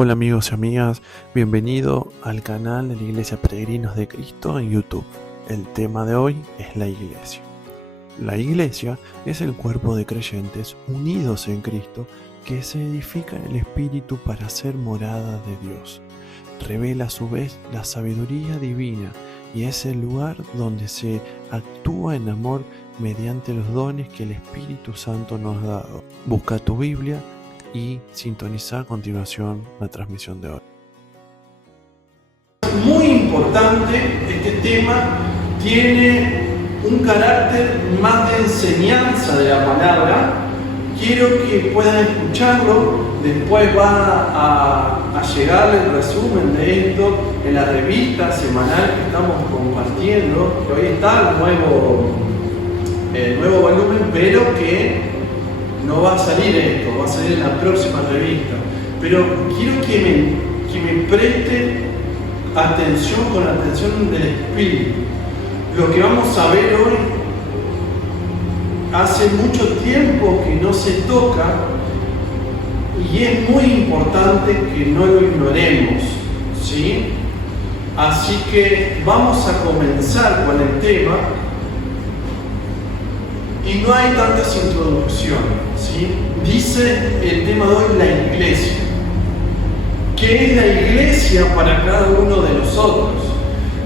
Hola amigos y amigas, bienvenido al canal de la Iglesia Peregrinos de Cristo en YouTube. El tema de hoy es la Iglesia. La Iglesia es el cuerpo de creyentes unidos en Cristo que se edifica en el Espíritu para ser morada de Dios. Revela a su vez la sabiduría divina y es el lugar donde se actúa en amor mediante los dones que el Espíritu Santo nos ha dado. Busca tu Biblia y sintonizar a continuación la transmisión de hoy. Muy importante, este tema tiene un carácter más de enseñanza de la palabra. Quiero que puedan escucharlo, después va a llegar el resumen de esto en la revista semanal que estamos compartiendo, que hoy está el nuevo volumen, pero que no va a salir esto, va a salir en la próxima revista. Pero quiero que me presten atención con la atención del Espíritu. Lo que vamos a ver hoy hace mucho tiempo que no se toca y es muy importante que no lo ignoremos, ¿sí? Así que vamos a comenzar con el tema. Y no hay tantas introducciones, ¿sí? Dice el tema de hoy, la iglesia. ¿Qué es la iglesia para cada uno de nosotros?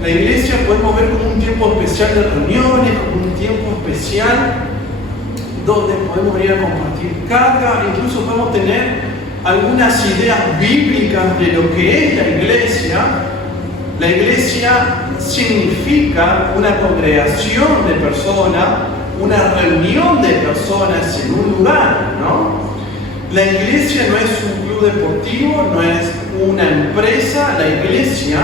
La iglesia podemos ver como un tiempo especial de reuniones, como un tiempo especial donde podemos venir a compartir carga, incluso podemos tener algunas ideas bíblicas de lo que es la iglesia. La iglesia significa una congregación de personas, una reunión de personas en un lugar, ¿no? La iglesia no es un club deportivo, no es una empresa, la iglesia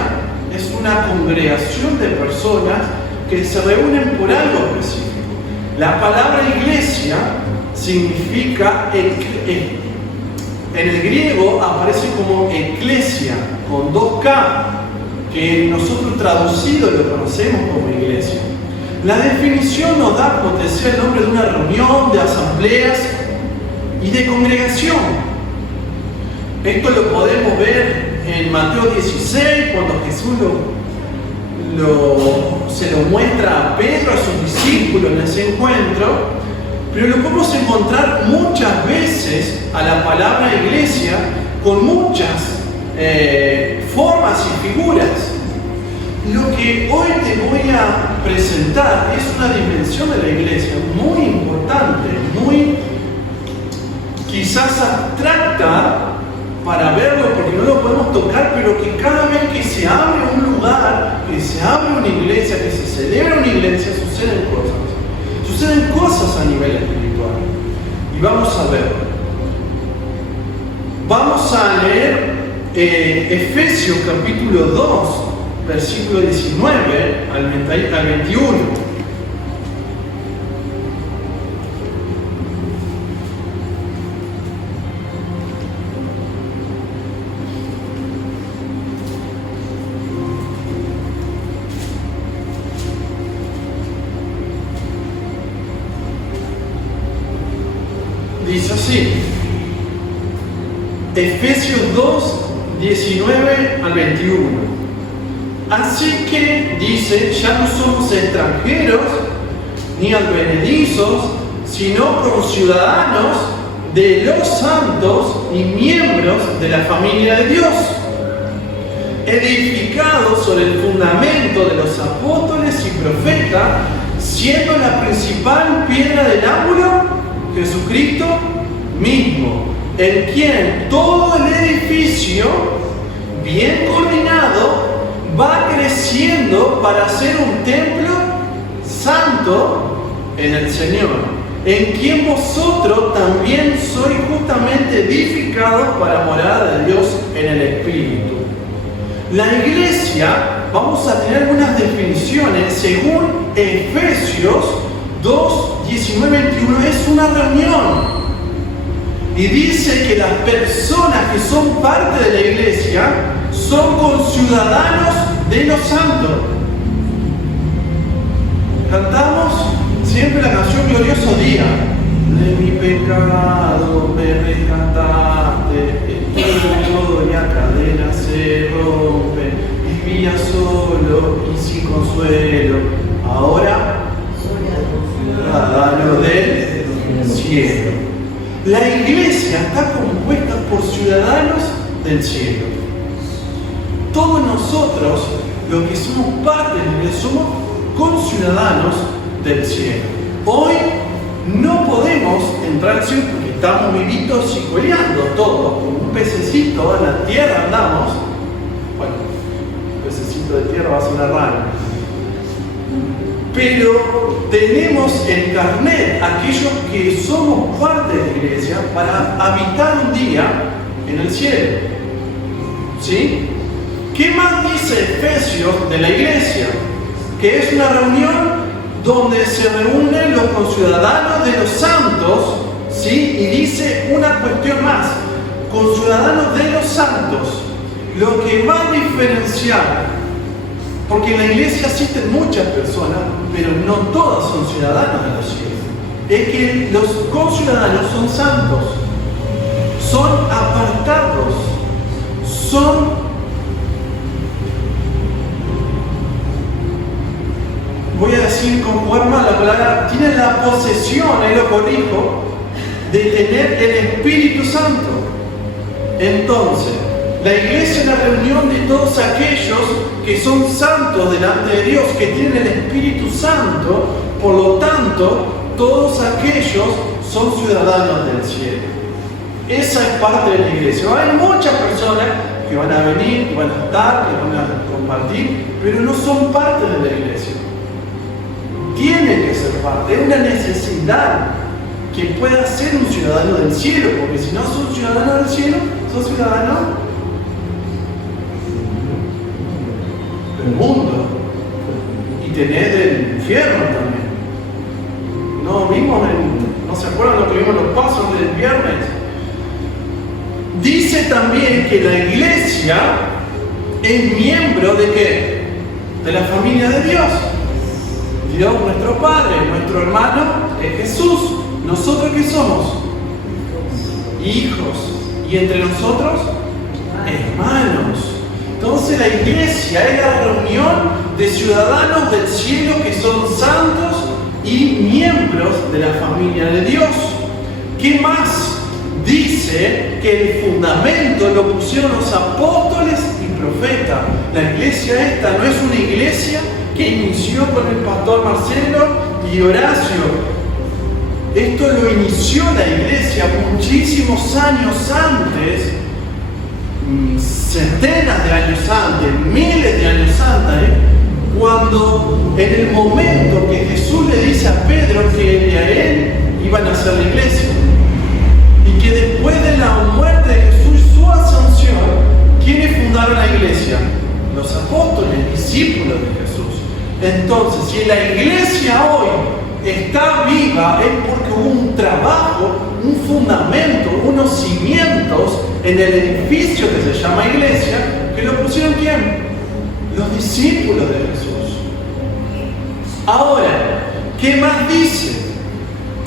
es una congregación de personas que se reúnen por algo específico. La palabra iglesia significa, en el griego aparece como eclesia, con 2K, que nosotros traducido lo conocemos como iglesia. La definición nos da potencial el nombre de una reunión, de asambleas y de congregación. Esto lo podemos ver en Mateo 16, cuando Jesús se lo muestra a Pedro, a sus discípulos en ese encuentro, pero lo podemos encontrar muchas veces a la palabra iglesia con muchas formas y figuras. Lo que hoy te voy a presentar es una dimensión de la iglesia muy importante, muy quizás abstracta para verlo porque no lo podemos tocar, pero que cada vez que se abre un lugar, que se abre una iglesia, que se celebra una iglesia, suceden cosas a nivel espiritual. Y vamos a verlo. Vamos a leer Efesios capítulo 2, versículo 19 al 21. Dice así, Efesios 2, 19 al 21. Así que, dice, ya no somos extranjeros ni advenedizos, sino como ciudadanos de los santos y miembros de la familia de Dios, edificados sobre el fundamento de los apóstoles y profetas, siendo la principal piedra del ángulo Jesucristo mismo, en quien todo el edificio, bien coordinado, va creciendo para ser un templo santo en el Señor, en quien vosotros también sois justamente edificados para morada de Dios en el Espíritu. La iglesia, vamos a tener algunas definiciones según Efesios 2, 19, 21, es una reunión. Y dice que las personas que son parte de la iglesia son conciudadanos de los santos. Cantamos siempre la canción Glorioso Día. De mi pecado me rescataste, estoy en gloria cadena se rompe, vivía solo y sin consuelo, ahora ciudadano del cielo. La iglesia está compuesta por ciudadanos del cielo. Todos nosotros, los que somos parte de la iglesia, somos conciudadanos del cielo. Hoy no podemos entrar al cielo porque estamos vivitos y coleando todos, como un pececito en la tierra andamos. Bueno, un pececito de tierra va a sonar raro. Pero tenemos el carnet, aquellos que somos parte de la iglesia, para habitar un día en el cielo. ¿Sí? ¿Qué más dice Efesios de la iglesia? Que es una reunión donde se reúnen los conciudadanos de los santos, ¿sí? Y dice una cuestión más, conciudadanos de los santos, lo que va a diferenciar, porque en la iglesia existen muchas personas, pero no todas son ciudadanos de los cielos, es que los conciudadanos son santos, son apartados, son, voy a decir con forma la palabra, tienen la posesión, ahí lo corrijo, de tener el Espíritu Santo. Entonces, la iglesia es la reunión de todos aquellos que son santos delante de Dios, que tienen el Espíritu Santo, por lo tanto, todos aquellos son ciudadanos del cielo. Esa es parte de la iglesia. Hay muchas personas que van a venir, que van a estar, que van a compartir, pero no son parte de la iglesia. Tienen que ser parte, es una necesidad que pueda ser un ciudadano del cielo, porque si no son ciudadanos del cielo, son ciudadanos del mundo y tenés del infierno también. ¿No se acuerdan lo que vimos los pasos del viernes? Dice también que la iglesia es miembro de ¿qué? De la familia de Dios. Dios nuestro Padre, nuestro hermano es Jesús. ¿Nosotros qué somos? Hijos. Y entre nosotros, hermanos. Entonces la iglesia es la reunión de ciudadanos del cielo que son santos y miembros de la familia de Dios. ¿Qué más? Dice que el fundamento lo pusieron los apóstoles y profetas. La iglesia esta no es una iglesia que inició con el pastor Marcelo y Horacio. Esto lo inició la iglesia muchísimos años antes, centenas de años antes, miles de años antes, cuando en el momento que Jesús le dice a Pedro que de a él iban a hacer la iglesia, y que después de la muerte de Jesús y su ascensión, ¿quiénes fundaron la iglesia? Los apóstoles, discípulos de Jesús. Entonces, si la iglesia hoy está viva es porque hubo un trabajo, un fundamento, unos cimientos en el edificio que se llama iglesia, que lo pusieron ¿quién? Los discípulos de Jesús. Ahora, ¿qué más dice?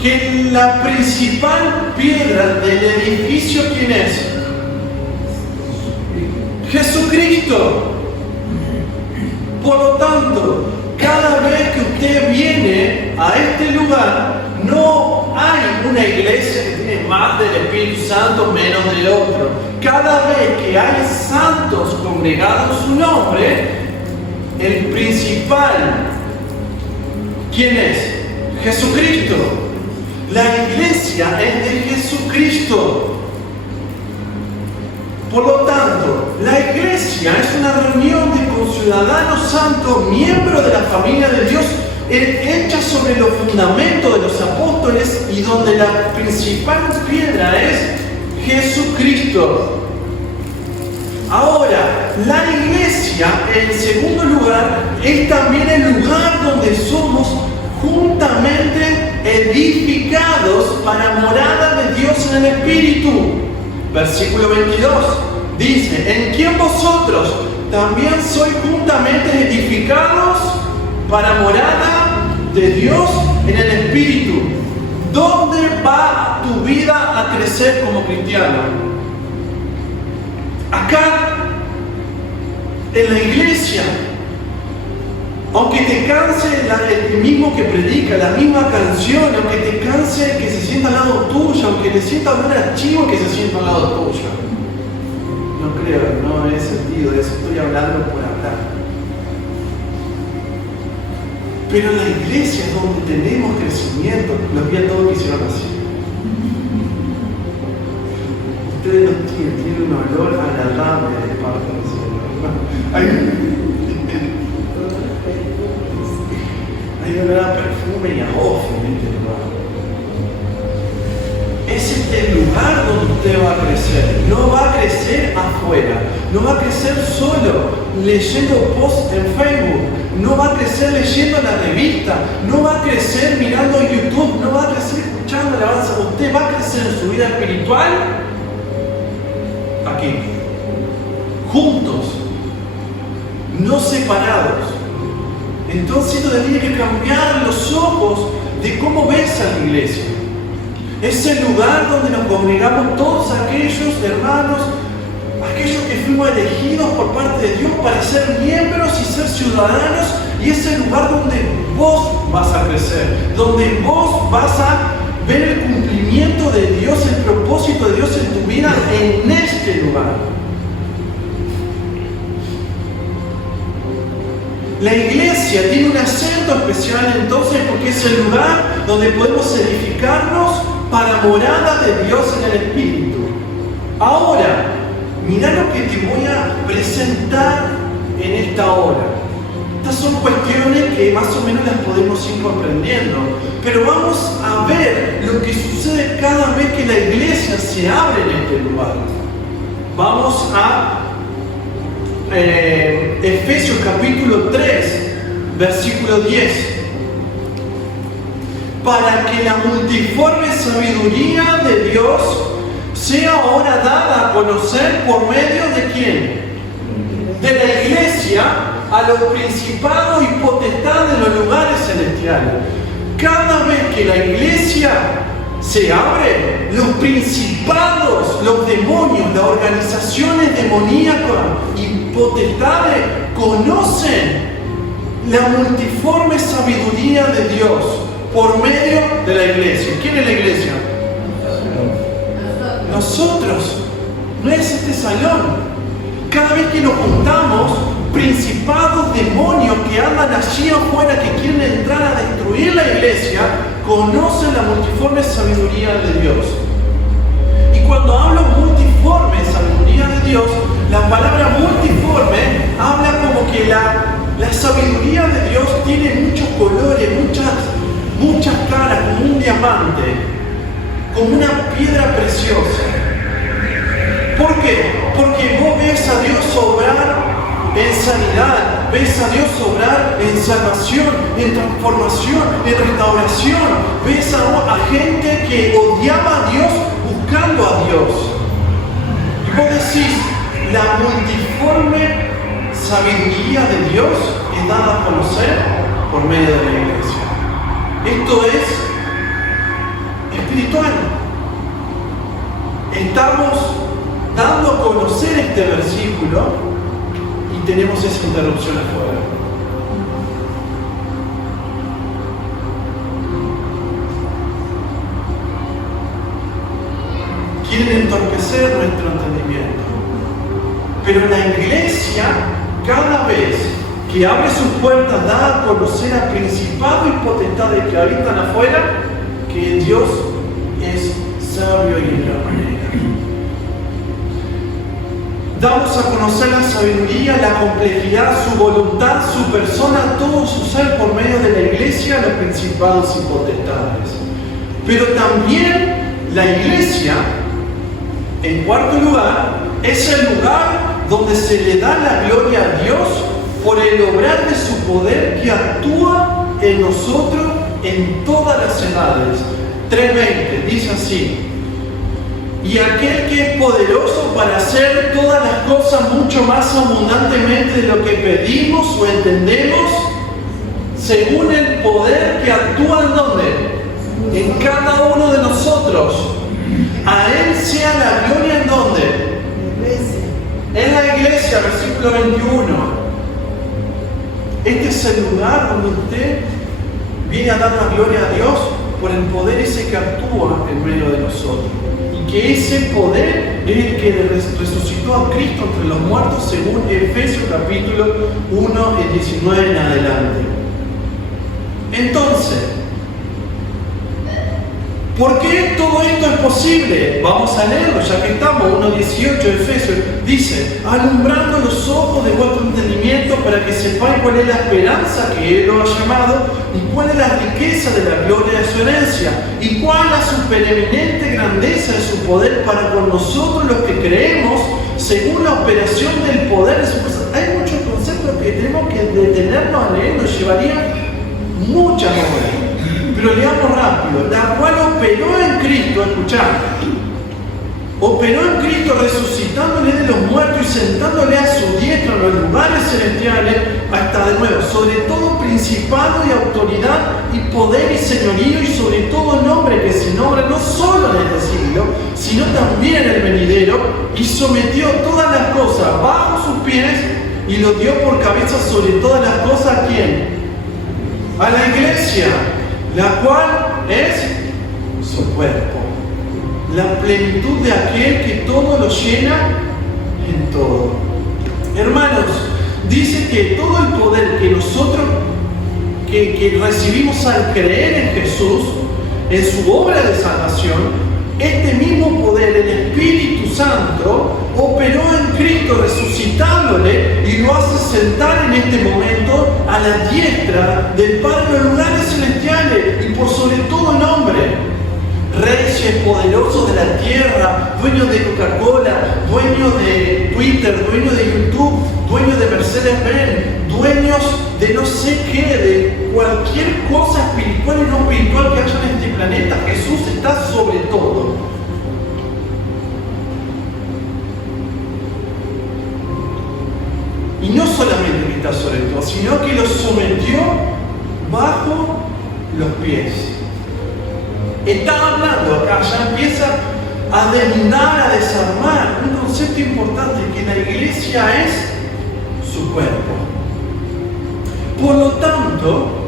Que la principal piedra del edificio ¿quién es? Jesucristo. Por lo tanto, cada vez que usted viene a este lugar, no hay una iglesia que tiene más del Espíritu Santo, menos del otro. Cada vez que hay santos congregados en su nombre, el principal, ¿quién es? Jesucristo. La iglesia es de Jesucristo. Por lo tanto, la iglesia es una reunión de conciudadanos santos, miembros de la familia de Dios, hecha sobre los fundamentos de los apóstoles y donde la principal piedra es Jesucristo. Ahora, la iglesia, en segundo lugar, es también el lugar donde somos juntamente edificados para morada de Dios en el Espíritu. Versículo 22 dice, en quien vosotros también sois juntamente edificados para morada de Dios en el Espíritu. ¿Dónde va tu vida a crecer como cristiano? Acá En la iglesia, aunque te canse el mismo que predica, la misma canción, aunque te canse que se sienta al lado tuyo, aunque le sienta hablar a chivo que se sienta al lado tuyo. No creo, no he sentido eso, estoy hablando por hablar. Pero en la iglesia es donde tenemos crecimiento. Los vi a todos que hicieron así. Ustedes no tienen un olor agradable de parte del Señor. Hay olor a perfume y a ojo en este lugar. Ese es el lugar donde usted va a crecer. No va a crecer afuera. No va a crecer solo leyendo posts en Facebook. No va a crecer leyendo la revista. No va a crecer mirando YouTube. No va a crecer escuchando alabanza. Usted va a crecer en su vida espiritual aquí. Juntos. No separados. Entonces esto tiene que cambiar los ojos de cómo ves a la iglesia. Es el lugar donde nos congregamos todos aquellos hermanos, aquellos que fuimos elegidos por parte de Dios para ser miembros y ser ciudadanos, y es el lugar donde vos vas a crecer, donde vos vas a ver el cumplimiento de Dios, el propósito de Dios en tu vida en este lugar. La iglesia tiene un acento especial entonces porque es el lugar donde podemos edificarnos para morada de Dios en el Espíritu. Ahora, mira lo que te voy a presentar en esta hora. Estas son cuestiones que más o menos las podemos ir comprendiendo, pero vamos a ver lo que sucede cada vez que la iglesia se abre en este lugar. Vamos a Efesios capítulo 3, versículo 10. Para que la multiforme sabiduría de Dios sea ahora dada a conocer por medio de ¿quién? De la iglesia a los principados y potestades de los lugares celestiales. Cada vez que la iglesia se abre, los principados, los demonios, las organizaciones demoníacas y potestades conocen la multiforme sabiduría de Dios por medio de la iglesia. ¿Quién es la iglesia? Nosotros. No es este salón. Cada vez que nos juntamos, principados, demonios que andan allí afuera, que quieren entrar a destruir la iglesia, conocen la multiforme sabiduría de Dios. Y cuando hablo multiforme sabiduría de Dios, la palabra multiforme habla como que la sabiduría de Dios tiene muchos colores, muchas caras, como un diamante, como una piedra preciosa. ¿Por qué? Porque vos ves a Dios obrar en sanidad, ves a Dios obrar en salvación, en transformación, en restauración. Ves a gente que odiaba a Dios buscando a Dios. Y vos decís, la multiforme sabiduría de Dios es dada a conocer por medio de la iglesia. Esto es espiritual. Estamos dando a conocer este versículo y tenemos esa interrupción afuera. Quieren entorpecer nuestro entendimiento. Pero la iglesia, cada vez que abre sus puertas, da a conocer a principados y potestades que habitan afuera, que Dios es sabio y en gran manera. Damos a conocer la sabiduría, la complejidad, su voluntad, su persona, todo su ser por medio de la iglesia, los principados y potestades. Pero también la iglesia, en cuarto lugar, es el lugar donde se le da la gloria a Dios por el obrar de su poder que actúa en nosotros en todas las edades. 3:20 dice así: y aquel que es poderoso para hacer todas las cosas mucho más abundantemente de lo que pedimos o entendemos, según el poder que actúa en ¿dónde? En cada uno de nosotros. A Él sea la gloria en ¿dónde? En la iglesia. iglesia, versículo 21, este es el lugar donde usted viene a dar la gloria a Dios por el poder ese que actúa en medio de nosotros. Y que ese poder es el que resucitó a Cristo entre los muertos, según Efesios capítulo 1, el 19 en adelante. Entonces, ¿por qué todo esto es posible? Vamos a leerlo, ya que estamos, 1.18 de Efesios, dice, alumbrando los ojos de vuestro entendimiento para que sepáis cuál es la esperanza que Él os ha llamado y cuál es la riqueza de la gloria de su herencia y cuál la supereminente grandeza de su poder para con nosotros los que creemos según la operación del poder de su fuerza. Hay muchos conceptos que tenemos que detenernos a leer, nos llevaría muchas horas. Pero leamos rápido. La cual operó en Cristo, escuchad, operó en Cristo resucitándole de los muertos y sentándole a su diestra en los lugares celestiales, hasta de nuevo, sobre todo principado y autoridad y poder y señorío y sobre todo nombre que se nombra no solo en este siglo, sino también en el venidero, y sometió todas las cosas bajo sus pies y lo dio por cabeza sobre todas las cosas. ¿A quién? A la iglesia, la cual es su cuerpo, la plenitud de aquel que todo lo llena en todo. Hermanos, dice que todo el poder que nosotros que recibimos al creer en Jesús, en su obra de salvación, este mismo poder, el Espíritu Santo, operó en Cristo resucitándole y lo hace sentar en este momento a la diestra del Padre en los lugares celestiales y por sobre todo nombre. Reyes poderosos de la tierra, dueños de Coca-Cola, dueños de Twitter, dueños de YouTube, dueños de Mercedes-Benz, dueños de no sé qué, de cualquier cosa espiritual y no espiritual que haya en este planeta. Jesús está sobre todo. Y no solamente que está sobre todo, sino que lo sometió bajo los pies. Está hablando acá, ya empieza a desnudar, a desarmar un concepto importante, que la iglesia es su cuerpo. Por lo tanto,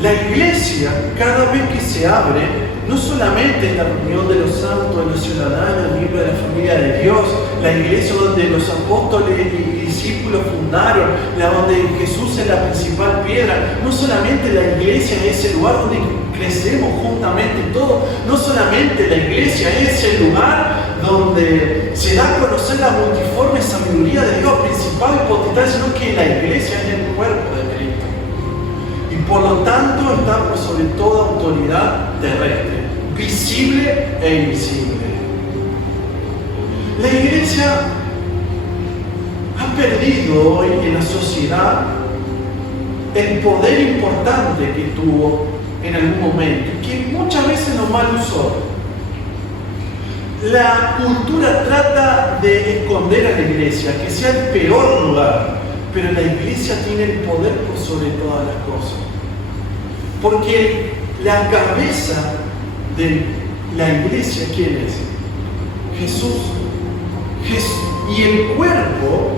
la iglesia, cada vez que se abre, no solamente es la reunión de los santos, de los ciudadanos, miembros de la familia de Dios, la iglesia donde los apóstoles y discípulos fundaron, la donde Jesús es la principal piedra. No solamente la iglesia es ese lugar donde crecemos juntamente todos, no solamente la iglesia es el lugar donde se da a conocer la multiforme sabiduría de Dios, principal y potestad, sino que la iglesia es el cuerpo de Cristo. Y por lo tanto está por sobre toda autoridad terrestre, visible e invisible. La iglesia ha perdido hoy en la sociedad el poder importante que tuvo en algún momento, que muchas veces lo mal usó. La cultura trata de esconder a la iglesia, que sea el peor lugar, pero la iglesia tiene el poder por sobre todas las cosas. Porque la cabeza de la iglesia, ¿quién es? Jesús. Y el cuerpo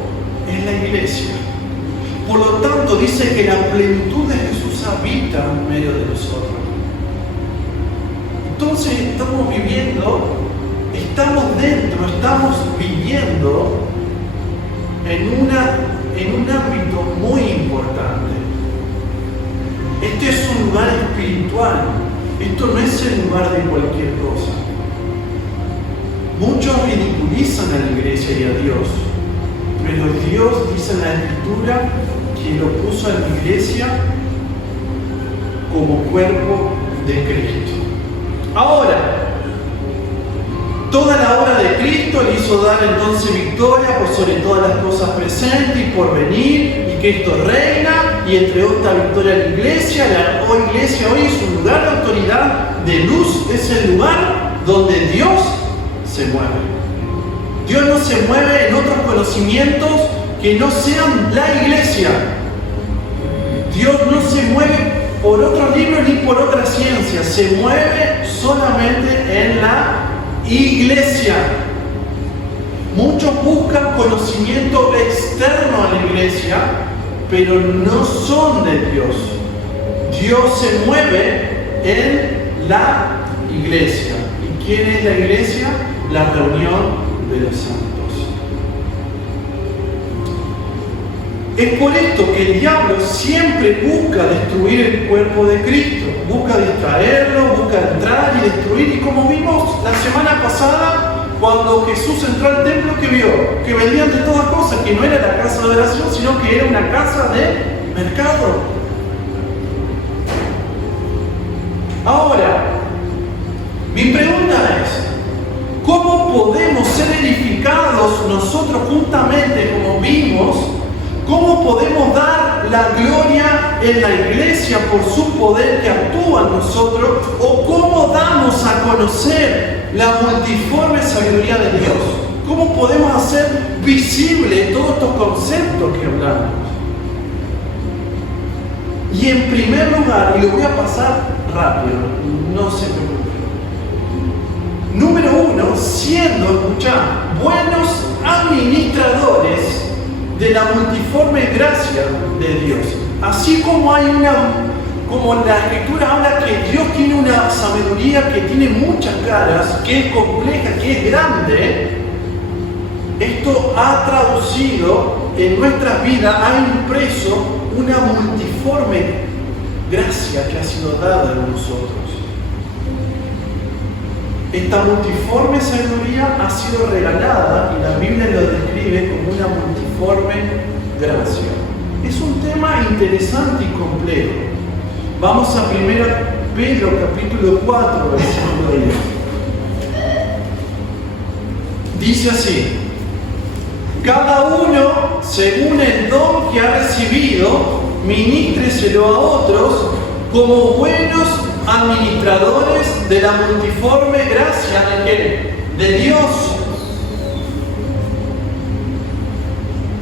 es la iglesia. Por lo tanto, dice que la plenitud de Jesús habita en medio de nosotros. Entonces estamos viviendo, estamos dentro, estamos viviendo en un ámbito muy importante. Este es un lugar espiritual. Esto no es el lugar de cualquier cosa. Muchos ridiculizan a la iglesia y a Dios, pero Dios dice en la Escritura que lo puso a la iglesia como cuerpo de Cristo. Ahora, toda la obra de Cristo le hizo dar entonces victoria por sobre todas las cosas presentes y por venir, y Cristo reina y entregó esta victoria a la iglesia. La iglesia hoy es un lugar de autoridad, de luz, es el lugar donde Dios se mueve. Dios no se mueve en otros conocimientos que no sean la iglesia. Dios no se mueve por otros libros ni por otras ciencias, se mueve solamente en la iglesia. Muchos buscan conocimiento externo a la iglesia, pero no son de Dios. Dios se mueve en la iglesia. ¿Y quién es la iglesia? La reunión de los santos. Es por esto que el diablo siempre busca destruir el cuerpo de Cristo, busca distraerlo, busca entrar y destruir. Y como vimos la semana pasada, cuando Jesús entró al templo, ¿qué vio? Que vendían de todas cosas, que no era la casa de oración, sino que era una casa de mercado. Ahora, mi pregunta es, ¿cómo podemos ser edificados nosotros juntamente, como vimos? ¿Cómo podemos dar la gloria en la iglesia por su poder que actúa en nosotros? ¿O cómo damos a conocer la multiforme sabiduría de Dios? ¿Cómo podemos hacer visible todos estos conceptos que hablamos? Y en primer lugar, y lo voy a pasar rápido, no se preocupen. Número uno, siendo, escuchá, buenos administradores de la multiforme gracia de Dios. Así como como la Escritura habla que Dios tiene una sabiduría que tiene muchas caras, que es compleja, que es grande, esto ha traducido en nuestras vidas, ha impreso una multiforme gracia que ha sido dada a nosotros. Esta multiforme sabiduría ha sido regalada y la Biblia lo describe como una multiforme gracia. Es un tema interesante y complejo. Vamos a 1 Pedro capítulo 4, versículo 10. Dice así: cada uno, según el don que ha recibido, ministreselo a otros como buenos administradores de la multiforme gracia de Dios.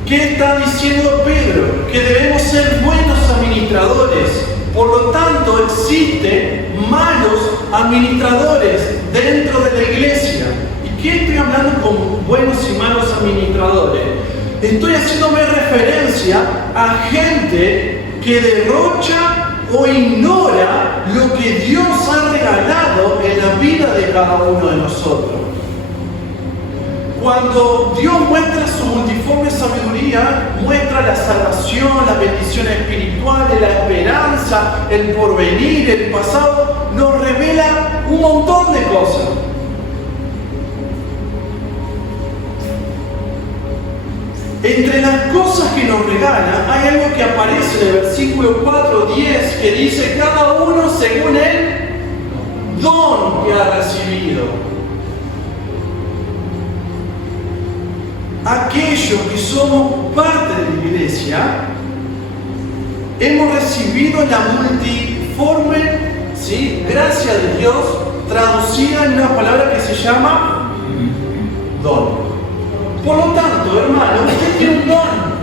¿Qué está diciendo Pedro? Que debemos ser buenos administradores. Por lo tanto, existen malos administradores dentro de la iglesia. ¿Y qué estoy hablando con buenos y malos administradores? Estoy haciéndome referencia a gente que derrocha o ignora lo que Dios ha regalado en la vida de cada uno de nosotros. Cuando Dios muestra su multiforme sabiduría, muestra la salvación, las bendiciones espirituales, la esperanza, el porvenir, el pasado, nos revela un montón de cosas. Entre las cosas que nos regala, hay algo que aparece en el versículo 4:10 que dice: cada uno según el don que ha recibido. Aquellos que somos parte de la iglesia, hemos recibido la multiforme gracia de Dios, traducida en una palabra que se llama don. Por lo tanto, hermano, usted tiene un don.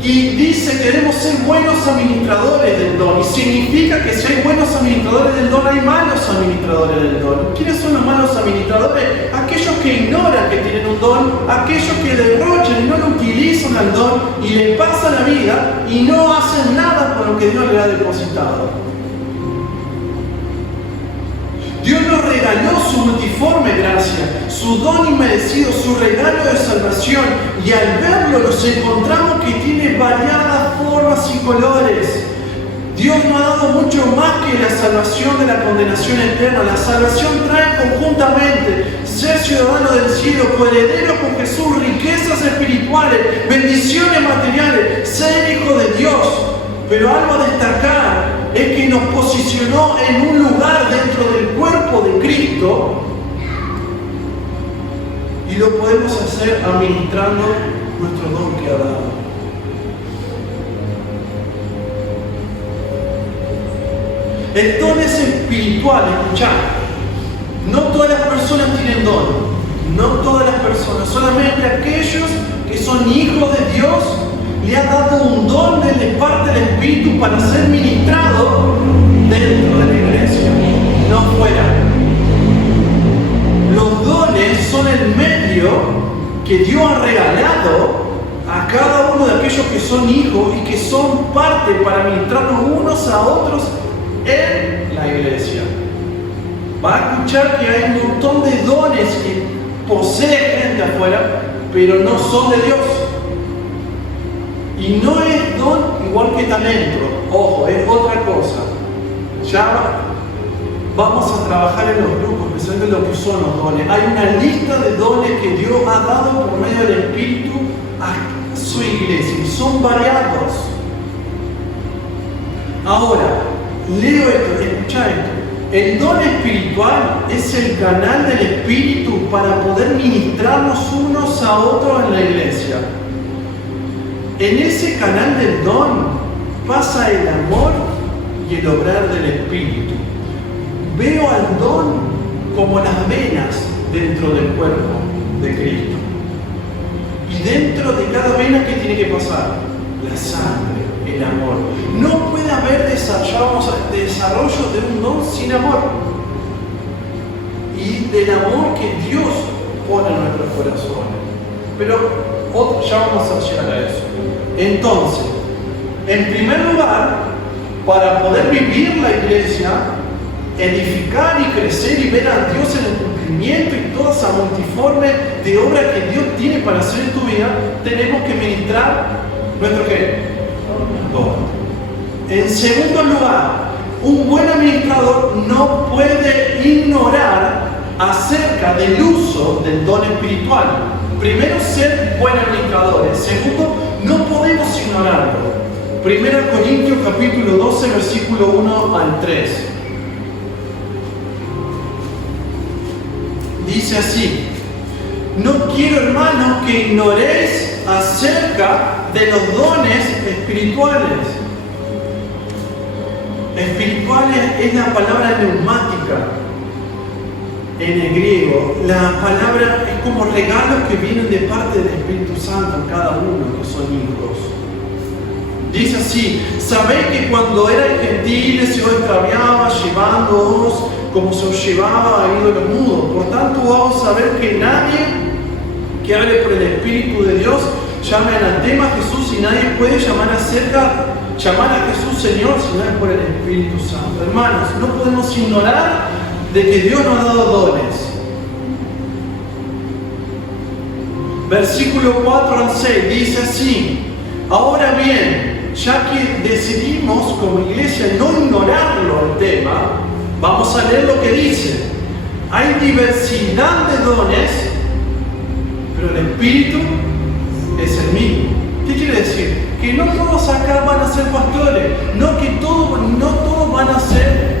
Y dice que debemos ser buenos administradores del don. Y significa que si hay buenos administradores del don, hay malos administradores del don. ¿Quiénes son los malos administradores? Aquellos que ignoran que tienen un don, aquellos que derrochan y no lo utilizan al don y le pasan la vida y no hacen nada con lo que Dios le ha depositado. Dios nos regaló su multiforme gracia, su don inmerecido, su regalo de salvación, y al verlo nos encontramos que tiene variadas formas y colores. Dios nos ha dado mucho más que la salvación de la condenación eterna. La salvación trae conjuntamente ser ciudadano del cielo, coheredero con Jesús, riquezas espirituales, bendiciones materiales, ser hijo de Dios. Pero algo a destacar es que nos posicionó en un lugar dentro del cuerpo de Cristo, y lo podemos hacer administrando nuestro don que ha dado. El don es espiritual, escuchad. No todas las personas tienen don. No todas las personas, solamente aquellos que son hijos de Dios le ha dado un don de parte del Espíritu para ser ministrado dentro de la iglesia, no fuera. Los dones son el que Dios ha regalado a cada uno de aquellos que son hijos y que son parte para ministrarnos unos a otros en la iglesia. Va a escuchar que hay un montón de dones que posee gente afuera, pero no son de Dios. Y no es don igual que talento, ojo, es otra cosa. Ya vamos a trabajar en los grupos, pensando en lo que son los dones. Hay una lista de dones que Dios ha dado por medio del Espíritu a su iglesia, y son variados. Ahora, leo esto, escucha esto. El don espiritual es el canal del Espíritu para poder ministrarnos unos a otros en la iglesia. En ese canal del don pasa el amor y el obrar del Espíritu. Veo al don como las venas dentro del cuerpo de Cristo. Y dentro de cada vena, ¿qué tiene que pasar? La sangre, el amor. No puede haber desarrollo de un don sin amor. Y del amor que Dios pone en nuestros corazones. Pero ya vamos a llegar a eso. Entonces, en primer lugar, para poder vivir la iglesia, edificar y crecer y ver a Dios en el cumplimiento y toda esa multiforme de obra que Dios tiene para hacer en tu vida, tenemos que ministrar nuestro ¿qué? Don. En segundo lugar, un buen administrador no puede ignorar acerca del uso del don espiritual. Primero, ser buenos administradores. Segundo, no podemos ignorarlo. 1 Corintios capítulo 12, versículo 1 al 3. Dice así: no quiero, hermanos, que ignoréis acerca de los dones espirituales. Espirituales es la palabra neumática en el griego. La palabra es como regalos que vienen de parte del Espíritu Santo en cada uno que son hijos. Dice así: sabéis que cuando erais gentiles se os extraviaba llevándoos como se os llevaba a ídolos mudos. Por tanto, vamos a saber que nadie que hable por el Espíritu de Dios llame anatema a Jesús, y nadie puede llamar a Jesús Señor si no es por el Espíritu Santo. Hermanos, no podemos ignorar de que Dios nos ha dado dones. Versículo 4 al 6 dice así: ahora bien, ya que decidimos como iglesia no ignorarlo el tema, vamos a leer lo que dice. Hay diversidad de dones, pero el Espíritu es el mismo. ¿Qué quiere decir? Que no todos acá van a ser pastores, no todos van a ser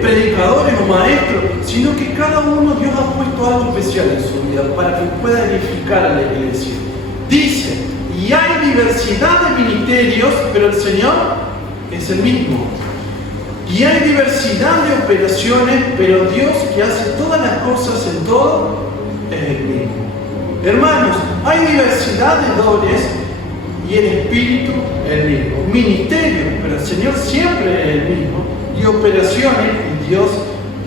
predicadores o maestros, sino que cada uno Dios ha puesto algo especial en su vida para que pueda edificar a la iglesia. Dice: y hay diversidad de ministerios, pero el Señor es el mismo. Y hay diversidad de operaciones, pero Dios, que hace todas las cosas en todo, es el mismo. Hermanos, hay diversidad de dones y el Espíritu es el mismo. Ministerios, pero el Señor siempre es el mismo. Y operaciones, y Dios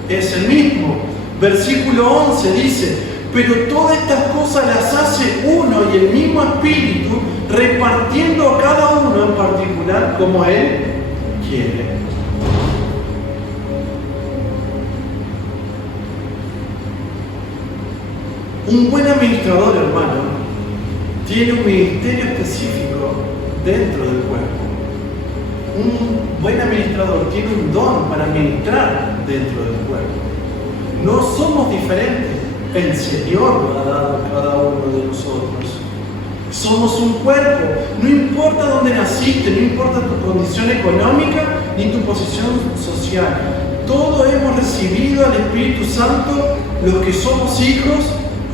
es el mismo. Versículo 11 dice: pero todas estas cosas las hace uno y el mismo Espíritu, repartiendo a cada uno en particular como Él quiere. Un buen administrador, hermano, tiene un ministerio específico dentro del cuerpo. Un buen administrador tiene un don para administrar dentro del cuerpo. No somos diferentes. El Señor lo ha dado a cada uno de nosotros. Somos un cuerpo. No importa dónde naciste, no importa tu condición económica ni tu posición social. Todos hemos recibido al Espíritu Santo, los que somos hijos,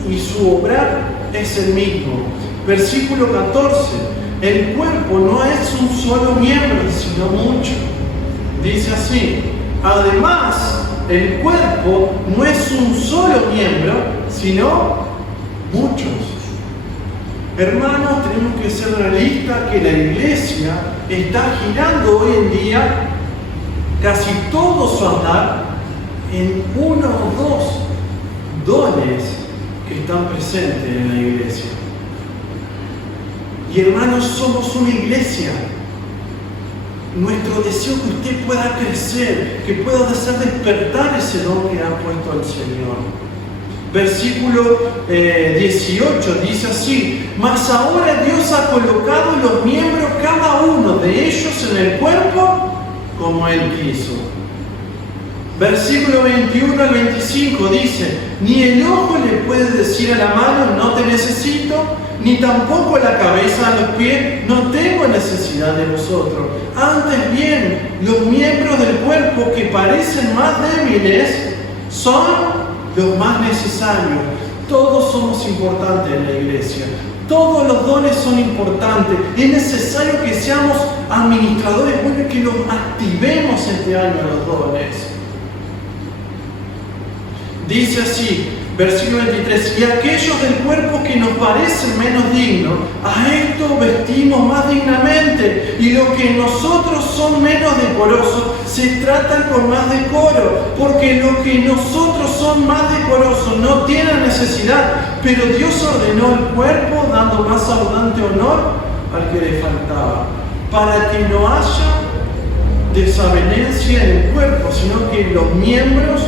y su obrar es el mismo. Versículo 14: el cuerpo no es un solo miembro, sino muchos. Dice así: además, el cuerpo no es un solo miembro, sino muchos. Hermanos, tenemos que ser realistas que la iglesia está girando hoy en día casi todo su andar en uno o dos dones que están presentes en la iglesia. Y hermanos, somos una iglesia. Nuestro deseo es que usted pueda crecer, que pueda hacer despertar ese don que ha puesto el Señor. Versículo 18 dice así: mas ahora Dios ha colocado los miembros, cada uno de ellos, en el cuerpo como Él quiso. Versículo 21 al 25 dice: ni el ojo le puede decir a la mano, no te necesito, ni tampoco la cabeza a los pies, no tengo necesidad de vosotros. Antes bien, los miembros del cuerpo que parecen más débiles son los más necesarios. Todos somos importantes en la iglesia. Todos los dones son importantes. Es necesario que seamos administradores buenos, que los activemos este año los dones. Dice así, versículo 23: y aquellos del cuerpo que nos parecen menos dignos, a estos vestimos más dignamente, y los que en nosotros son menos decorosos, se tratan con más decoro, porque los que en nosotros son más decorosos no tienen necesidad, pero Dios ordenó el cuerpo, dando más abundante honor al que le faltaba, para que no haya desavenencia en el cuerpo, sino que los miembros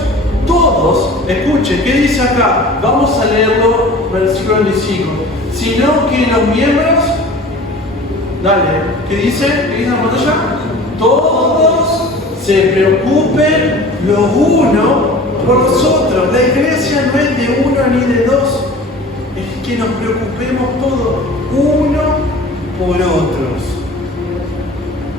todos, escuchen, ¿qué dice acá? Vamos a leerlo, versículo 25. Sino que los miembros, dale, ¿qué dice? ¿Qué dice la pantalla? Todos se preocupen los unos por los otros. La iglesia no es de uno ni de dos, es que nos preocupemos todos, uno por otros.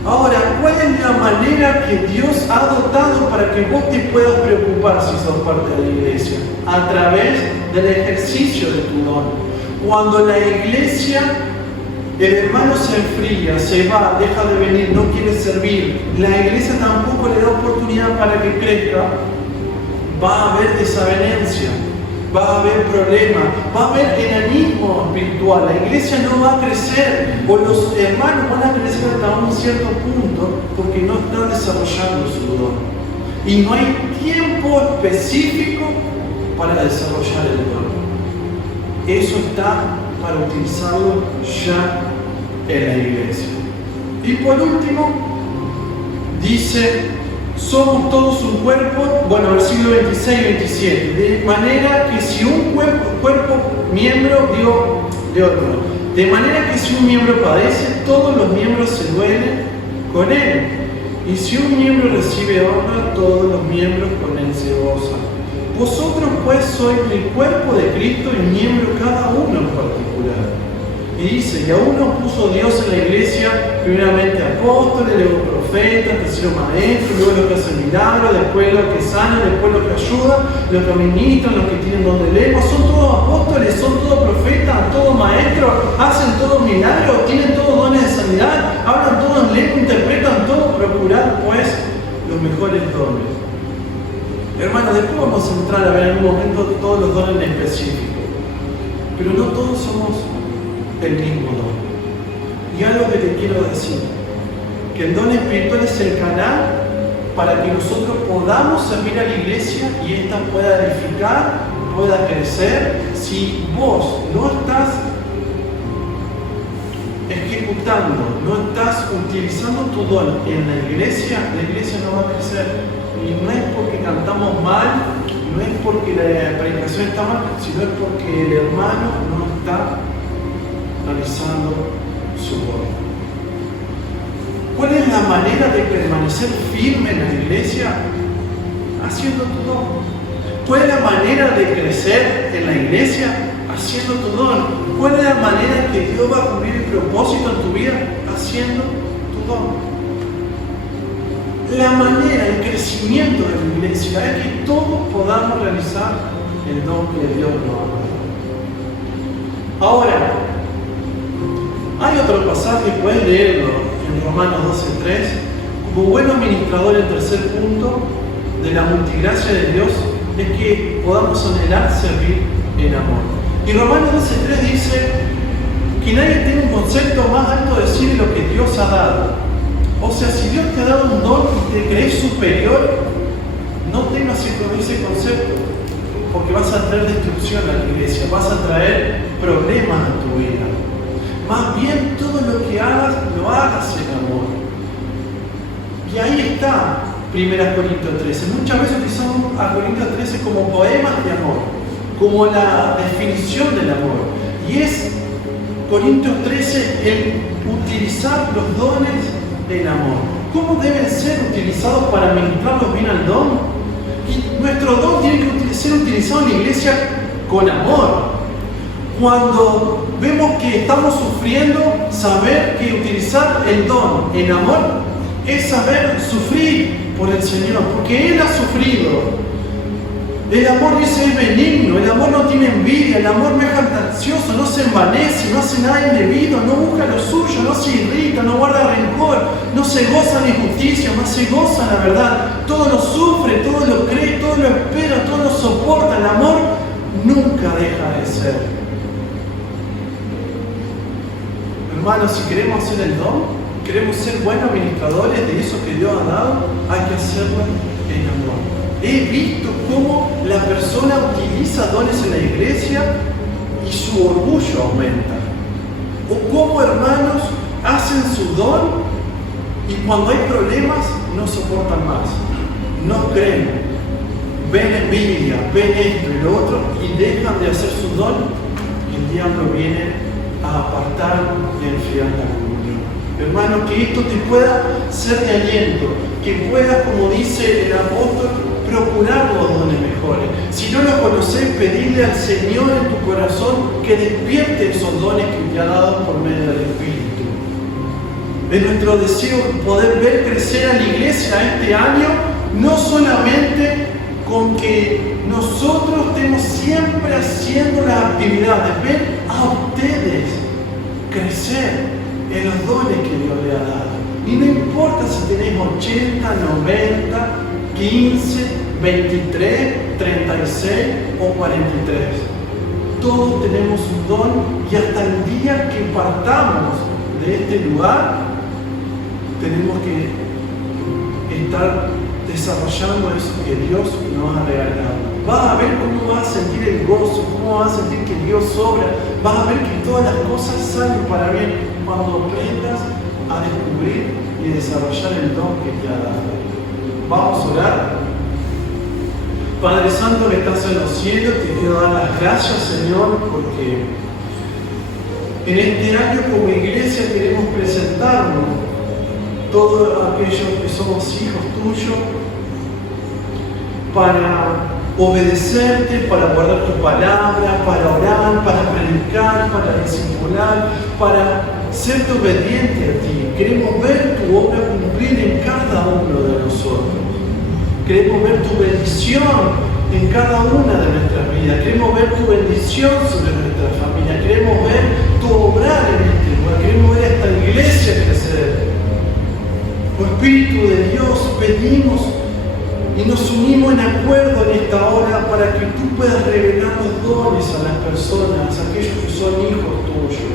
Ahora, ¿cuál es la manera que Dios ha dotado para que vos te puedas preocupar si sos parte de la iglesia? A través del ejercicio de tu don. Cuando la iglesia, el hermano se enfría, se va, deja de venir, no quiere servir, la iglesia tampoco le da oportunidad para que crezca, va a haber desavenencia, va a haber problemas, va a haber enanismo espiritual, la iglesia no va a crecer, o los hermanos van a crecer hasta un cierto punto porque no están desarrollando su don. Y no hay tiempo específico para desarrollar el don. Eso está para utilizarlo ya en la iglesia. Y por último, dice: somos todos un cuerpo, versículo 26 y 27, de manera que si un miembro, de otro, de manera que si un miembro padece, todos los miembros se duelen con él, y si un miembro recibe honra, todos los miembros con él se gozan. Vosotros pues sois el cuerpo de Cristo y miembro cada uno en particular. Y dice: y a uno puso Dios en la iglesia, primeramente apóstoles, luego profetas, tercero maestros, luego los que hacen milagros, después los que sanan, después los que ayudan, los que ministran, los que tienen don de lengua. Son todos apóstoles, son todos profetas, todos maestros, hacen todos milagros, tienen todos dones de sanidad, hablan todos en lengua, interpretan todo. Procurad pues los mejores dones. Hermanos, después vamos a entrar a ver en un momento todos los dones en específico, pero no todos somos el mismo don. Y algo que te quiero decir, que el don espiritual es el canal para que nosotros podamos servir a la iglesia y ésta pueda edificar, pueda crecer. Si vos no estás ejecutando, no estás utilizando tu don en la iglesia no va a crecer. Y no es porque cantamos mal, no es porque la predicación está mal, sino es porque el hermano no está realizando su don. ¿Cuál es la manera de permanecer firme en la iglesia? Haciendo tu don. ¿Cuál es la manera de crecer en la iglesia? Haciendo tu don. ¿Cuál es la manera que Dios va a cumplir el propósito en tu vida? Haciendo tu don. La manera, el crecimiento de la iglesia es que todos podamos realizar el don que Dios nos ha dado. Ahora, hay otro pasaje, puedes leerlo en Romanos 12:3. Como buen administrador, el tercer punto de la multigracia de Dios es que podamos anhelar servir en amor. Y Romanos 12:3 dice que nadie tiene un concepto más alto de sí de lo que Dios ha dado. O sea, si Dios te ha dado un don y te crees superior, no tengas ese concepto. porque vas a traer destrucción a la iglesia, vas a traer problemas a tu vida. Más bien todo lo que hagas, lo hagas en amor. Y ahí está 1 Corintios 13. Muchas veces utilizamos a Corintios 13 como poemas de amor, como la definición del amor. Y es Corintios 13 el utilizar los dones del amor. ¿Cómo deben ser utilizados para ministrarlos bien al don? Y nuestro don tiene que ser utilizado en la iglesia con amor. Cuando vemos que estamos sufriendo, saber que utilizar el don en amor es saber sufrir por el Señor, porque Él ha sufrido. El amor, dice, es benigno, el amor no tiene envidia, el amor no es jactancioso, no se envanece, no hace nada indebido, no busca lo suyo, no se irrita, no guarda rencor, no se goza de injusticia, más se goza la verdad. Todo lo sufre, todo lo cree, todo lo espera, todo lo soporta. El amor nunca deja de ser. Hermanos, si queremos hacer el don, queremos ser buenos administradores de eso que Dios ha dado, hay que hacerlo en amor. He visto cómo la persona utiliza dones en la iglesia y su orgullo aumenta. O cómo hermanos hacen su don y cuando hay problemas no soportan más, no creen, ven envidia, ven esto y lo otro y dejan de hacer su don y el diablo viene a apartar y a enfriar la comunión. Hermano, que esto te pueda ser de aliento, que puedas, como dice el apóstol, procurar los dones mejores. Si no los conoces, pedirle al Señor en tu corazón que despierte esos dones que te ha dado por medio del Espíritu. Es nuestro deseo poder ver crecer a la iglesia este año, no solamente con que nosotros estemos siempre haciendo las actividades, ver a ustedes crecer en los dones que Dios le ha dado. Y no importa si tenés 80, 90, 15, 23, 36 o 43. Todos tenemos un don y hasta el día que partamos de este lugar tenemos que estar desarrollando eso que Dios nos ha regalado. Vas a ver cómo vas a sentir el gozo, cómo vas a sentir que Dios obra, vas a ver que todas las cosas salen para bien cuando aprendas a descubrir y desarrollar el don que te ha dado. Vamos a orar. Padre Santo que estás en los cielos, te quiero dar las gracias, Señor, porque en este año como iglesia queremos presentarnos todos aquellos que somos hijos tuyos para obedecerte, para guardar tu palabra, para orar, para predicar, para discipular, para serte obediente a ti. Queremos ver tu obra cumplir en cada uno de nosotros. Queremos ver tu bendición en cada una de nuestras vidas. Queremos ver tu bendición sobre nuestra familia. Queremos ver tu obrar en este lugar. Queremos ver esta iglesia crecer. Oh Espíritu de Dios, pedimos y nos unimos en acuerdo en esta hora para que tú puedas revelar los dones a las personas, a aquellos que son hijos tuyos,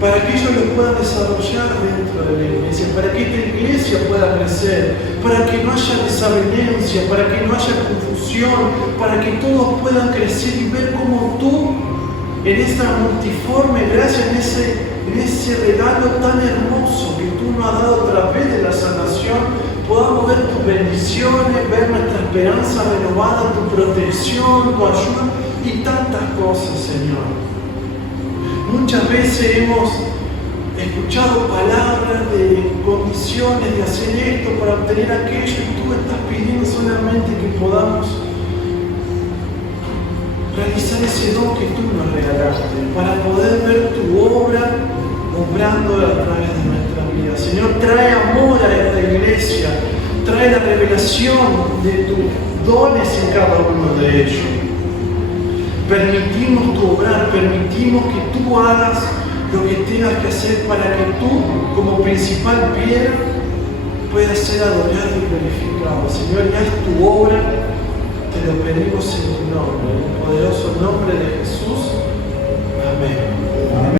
para que ellos los puedan desarrollar dentro de la iglesia, para que esta iglesia pueda crecer, para que no haya desavenencia, para que no haya confusión, para que todos puedan crecer y ver cómo tú, en esa multiforme gracia, en ese regalo tan hermoso que tú nos has dado a través de la sanación, podamos ver tus bendiciones, ver nuestra esperanza renovada, tu protección, tu ayuda y tantas cosas, Señor. Muchas veces hemos escuchado palabras de condiciones de hacer esto para obtener aquello y tú estás pidiendo solamente que podamos realizar ese don que tú nos regalaste para poder ver tu obra obrando a través de nuestra vida. Señor, trae amor a esta iglesia, trae la revelación de tus dones en cada uno de ellos. Permitimos tu obrar, permitimos que tú hagas lo que tengas que hacer para que tú, como principal piedra, puedas ser adorado y glorificado. Señor, ya es tu obra, te lo pedimos en tu nombre, en el poderoso nombre de Jesús. Amén.